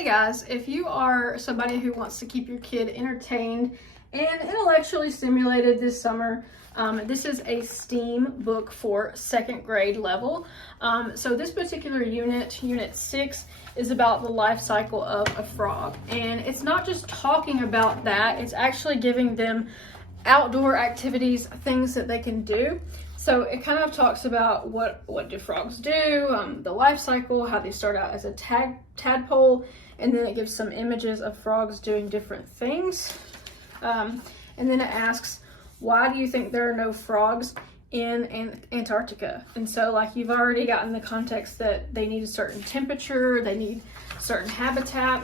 Hey guys, if you are somebody who wants to keep your kid entertained and intellectually stimulated this summer, this is a STEAM book for second grade level. So this particular unit, Unit 6, is about the life cycle of a frog. And it's not just talking about that, it's actually giving them outdoor activities, things that they can do. So it kind of talks about what do frogs do, the life cycle, how they start out as a tadpole, and then it gives some images of frogs doing different things. And then it asks, why do you think there are no frogs in Antarctica? And so like you've already gotten the context that they need a certain temperature, they need certain habitat.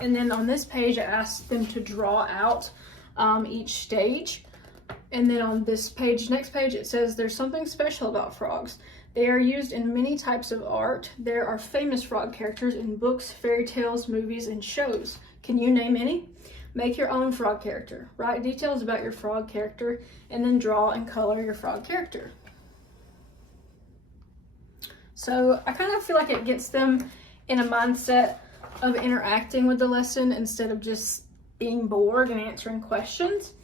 And then on this page, it asks them to draw out each stage. And then on this page, next page, it says there's something special about frogs. They are used in many types of art. There are famous frog characters in books, fairy tales, movies, and shows. Can you name any? Make your own frog character. Write details about your frog character, and then draw and color your frog character. So I kind of feel like it gets them in a mindset of interacting with the lesson instead of just being bored and answering questions.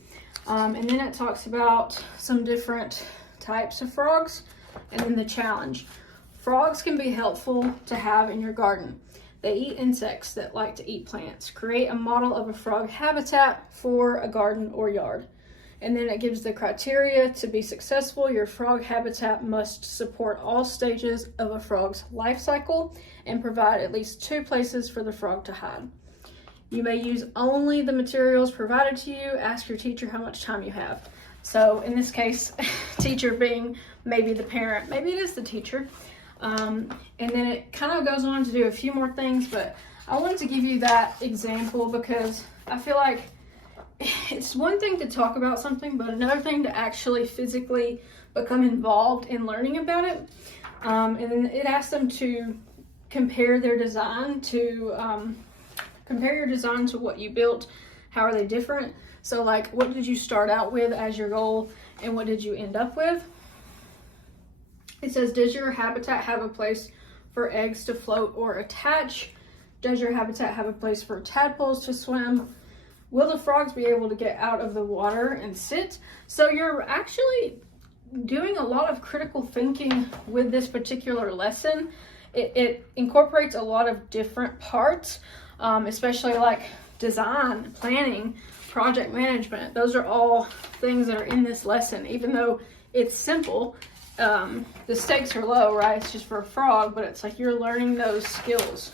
And then it talks about some different types of frogs and then the challenge. Frogs can be helpful to have in your garden. They eat insects that like to eat plants. Create a model of a frog habitat for a garden or yard. And then it gives the criteria to be successful. Your frog habitat must support all stages of a frog's life cycle and provide at least 2 places for the frog to hide. You may use only the materials provided to you. Ask your teacher how much time you have. So in this case, teacher being maybe the parent, maybe it is the teacher. And then it kind of goes on to do a few more things, but I wanted to give you that example because I feel like it's one thing to talk about something, but another thing to actually physically become involved in learning about it. And then it asks them to compare their design to compare your design to what you built. How are they different? So like, what did you start out with as your goal and what did you end up with? It says, does your habitat have a place for eggs to float or attach? Does your habitat have a place for tadpoles to swim? Will the frogs be able to get out of the water and sit? So you're actually doing a lot of critical thinking with this particular lesson. It incorporates a lot of different parts. Especially like design, planning, project management. Those are all things that are in this lesson. Even though it's simple, the stakes are low, right? It's just for a frog, but it's like you're learning those skills.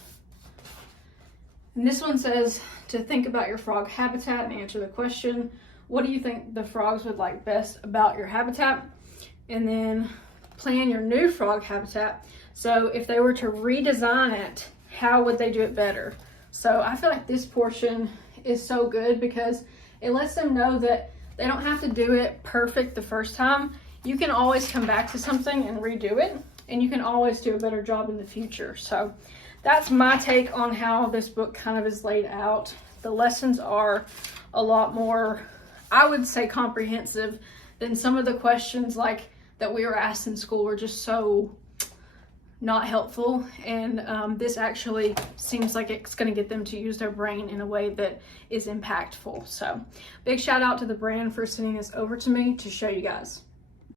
And this one says to think about your frog habitat and answer the question, what do you think the frogs would like best about your habitat? And then plan your new frog habitat. So if they were to redesign it, how would they do it better? So I feel like this portion is so good because it lets them know that they don't have to do it perfect the first time. You can always come back to something and redo it, and you can always do a better job in the future. So that's my take on how this book kind of is laid out. The lessons are a lot more, I would say, comprehensive than some of the questions like that we were asked in school were just so not helpful, and this actually seems like it's going to get them to use their brain in a way that is impactful. So big shout out to the brand for sending this over to me to show you guys.